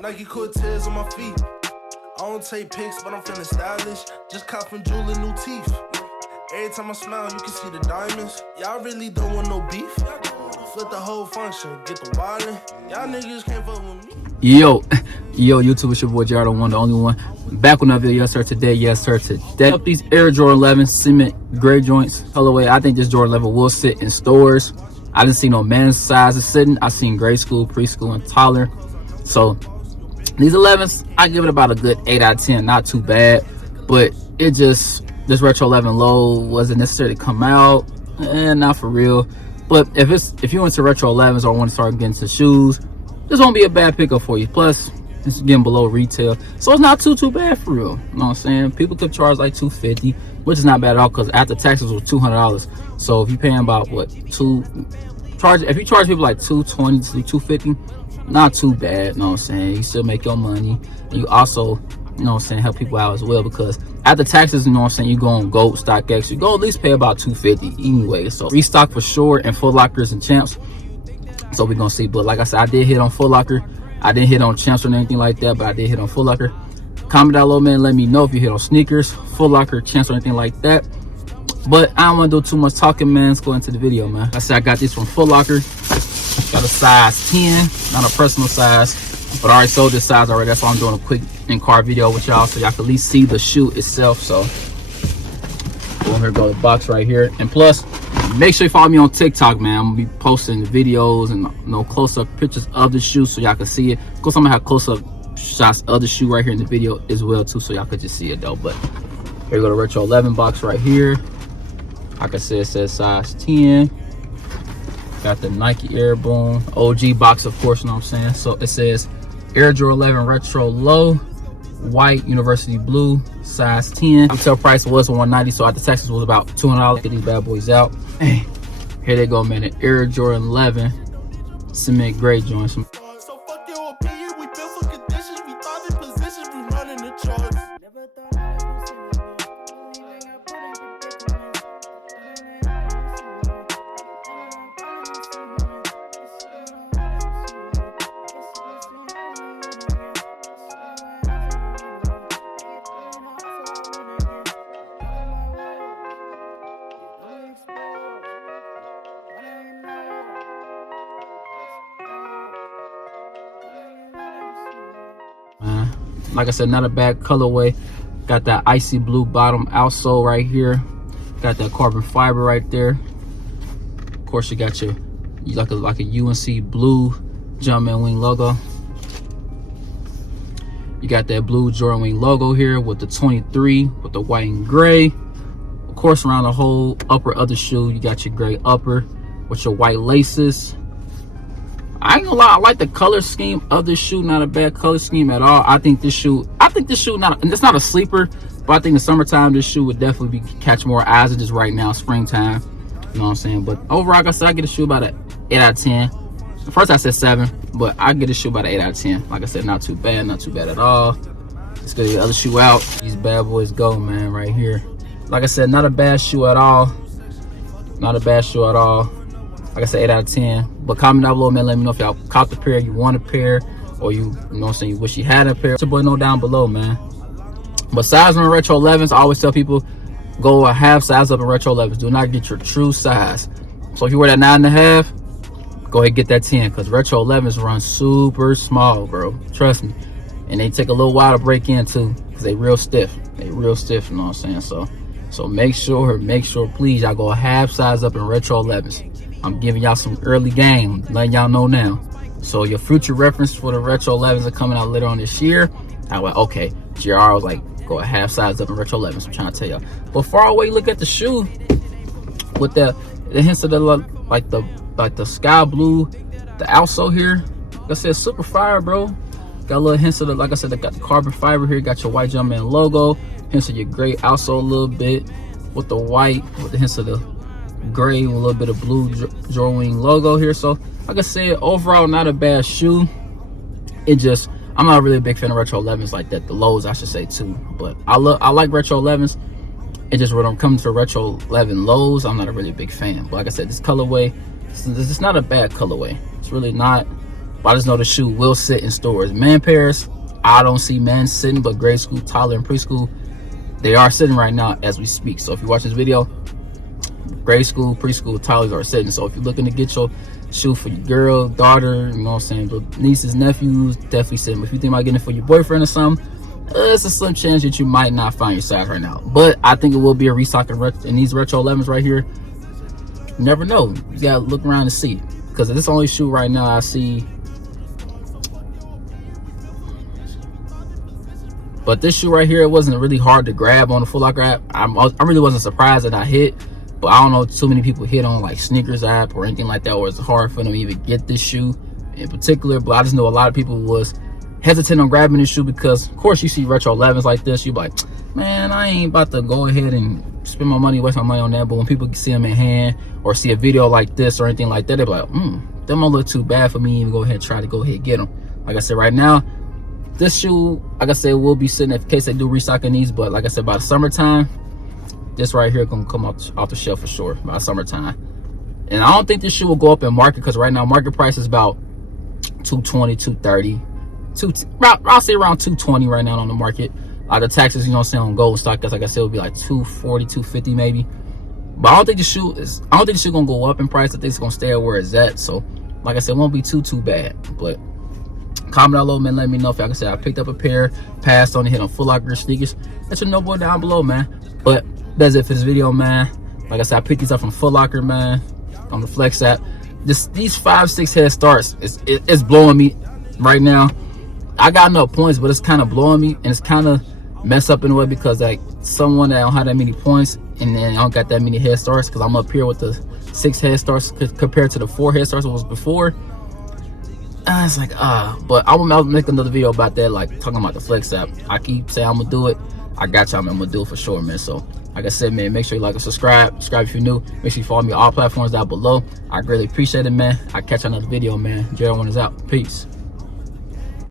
Nike Cortez on my feet. I don't take pics, but I'm feeling stylish. Just cop from Jewel new teeth. Every time I smile, you can see the diamonds. Y'all really don't want no beef. Flip the whole function, get the wildin'. Y'all niggas can't fuck with me. Yo, YouTube, it's your boy JR, the one, the only one. Back with another video, yes sir, today. Up these Air Jordan 11 cement gray joints colorway. I think this Jordan 11 will sit in stores. I didn't see no men's sizes sitting. I seen grade school, preschool, and taller. So these 11s, I give it about a good 8 out of 10. Not too bad, but it just, this retro 11 low wasn't necessarily come out, and not for real. But if you into retro 11s or want to start getting into shoes, this won't be a bad pickup for you. Plus, it's getting below retail, so it's not too bad for real. You know what I'm saying? People could charge like $250, which is not bad at all, because after taxes was $200. So if you're paying about what if you charge people like $220 to $250, not too bad. You know what I'm saying? You still make your money, and you also, you know what I'm saying, help people out as well, because after taxes, you know what I'm saying, you go on GOAT, StockX, you go at least pay about $250 anyway. So restock for sure, and Foot Lockers and Champs. So we're gonna see. But like I said, I did hit on Foot Locker. I didn't hit on Champs or anything like that, but I did hit on Foot Locker. Comment down below, man, let me know if you hit on sneakers, Foot Locker, Champs, or anything like that. But I don't want to do too much talking, man. Let's go into the video, man. Like I said, I got this from Foot Locker. Got a size 10, not a personal size, but I already sold this size already. That's why I'm doing a quick in-car video with y'all, so y'all can at least see the shoe itself. So go here, go to the box right here. And plus, make sure you follow me on TikTok, man. I'm gonna be posting videos and close-up pictures of the shoe so y'all can see it. Of course, I'm gonna have close-up shots of the shoe right here in the video as well too, so y'all could just see it though. But here go the retro 11 box right here. Like I said, it says size 10. Got the Nike Air Boom OG box, of course, you know what I'm saying. So it says Air Jordan 11 retro low, white, university blue, size 10. Retail price was $190, so after taxes was about $200. Get these bad boys out. Hey, here they go, man. The Air Jordan 11 cement gray joints. So fuck your opinion, we built for conditions, we thought in positions, we running the charts. Never thought I would see Like I said, not a bad colorway. Got that icy blue bottom outsole right here. Got that carbon fiber right there. Of course, you got your like a UNC blue Jumpman Wing logo. You got that blue Jordan Wing logo here with the 23 with the white and gray. Of course, around the whole upper of the shoe, you got your gray upper with your white laces. I ain't gonna lie, I like the color scheme of this shoe. Not a bad color scheme at all. I think this shoe it's not a sleeper, but I think in the summertime this shoe would definitely catch more eyes than just right now, springtime. You know what I'm saying? But overall, like I said, I get a shoe about an 8 out of 10. First I said 7, but I get a shoe about an 8 out of 10. Like I said, not too bad at all. Let's get the other shoe out. These bad boys go, man, right here. Like I said, not a bad shoe at all. Not a bad shoe at all. Like I said, 8 out of 10. But comment down below, man. Let me know if y'all caught the pair, you want a pair, or you know what I'm saying, you wish you had a pair. Let your boy know down below, man. But size on retro 11s, I always tell people, go a half size up in retro 11s. Do not get your true size. So if you wear that 9.5, go ahead and get that 10, because retro 11s run super small, bro. Trust me. And they take a little while to break in too, because they real stiff. They real stiff, you know what I'm saying? So make sure, please, y'all go a half size up in retro 11s. I'm giving y'all some early game, letting y'all know now. So your future reference for the retro 11s are coming out later on this year. I went, okay, GR was like, go a half size up in retro 11s. I'm trying to tell y'all. But far away, look at the shoe with the hints of the like the sky blue, the outsole here. Like I said, super fire, bro. Got a little hints of the, like I said, they got the carbon fiber here. Got your white Jumpman logo, hints of your gray outsole a little bit with the white, with the hints of the gray with a little bit of blue Jordan Wing logo here. So like I said, overall not a bad shoe. It just, I'm not really a big fan of retro 11s like that, the lows I should say too, but I like retro 11s. It just, when I'm coming to retro 11 lows, I'm not a really big fan. But like I said, this colorway, it's not a bad colorway. It's really not. But I just know the shoe will sit in stores. Man pairs, I don't see men sitting, but grade school, toddler, and preschool, they are sitting right now as we speak. So if you watch this video, grade school, preschool, toddlers are sitting. So if you're looking to get your shoe for your girl, daughter, you know what I'm saying, but nieces, nephews, definitely sitting. But if you think about getting it for your boyfriend or something, it's a slim chance that you might not find your size right now. But I think it will be a restock in these retro 11s right here. You never know. You gotta look around and see, because this only shoe right now I see. But this shoe right here, it wasn't really hard to grab on the Foot Locker app. I really wasn't surprised that I hit, but I don't know too many people hit on like Sneakers app or anything like that, or it's hard for them to even get this shoe in particular. But I just know a lot of people was hesitant on grabbing this shoe because, of course, you see retro 11s like this, you're like, man, I ain't about to go ahead and spend my money, waste my money on that. But when people see them in hand or see a video like this or anything like that, they're like, them don't look too bad for me to even go ahead and try to go ahead and get them. Like I said, right now, this shoe, like I said, will be sitting in case they do restocking these. But like I said, by the summertime, this right here gonna come off the shelf for sure by summertime. And I don't think this shoe will go up in market, because right now market price is about $220, $230. I'll say around $220 right now on the market. The taxes, you know what I'm saying, on gold stock, because like I said, it would be like $240, $250 maybe. But I don't think the shoe gonna go up in price. I think it's gonna stay at where it's at. So like I said, it won't be too bad. But comment down below, man. Let me know if, like I said, I picked up a pair, passed on, and hit on Foot Locker sneakers. Let your know boy down below, man. But that's it for this video, man. Like I said, I picked these up from Foot Locker, man, on the Flex app. These 5-6 head starts, it's blowing me right now. I got enough points, but it's kind of blowing me, and it's kind of messed up in a way, because like someone that don't have that many points and then I don't got that many head starts, because I'm up here with the 6 head starts compared to the 4 head starts it was before. It's like but I'll make another video about that, like talking about the Flex app. I keep saying I'm gonna do it. I got y'all, man. I'm gonna do it for sure, man. So like I said, man, make sure you like and subscribe if you're new. Make sure you follow me on all platforms down below. I greatly appreciate it, man. I'll catch you on another video, man. Jared1 is out. Peace.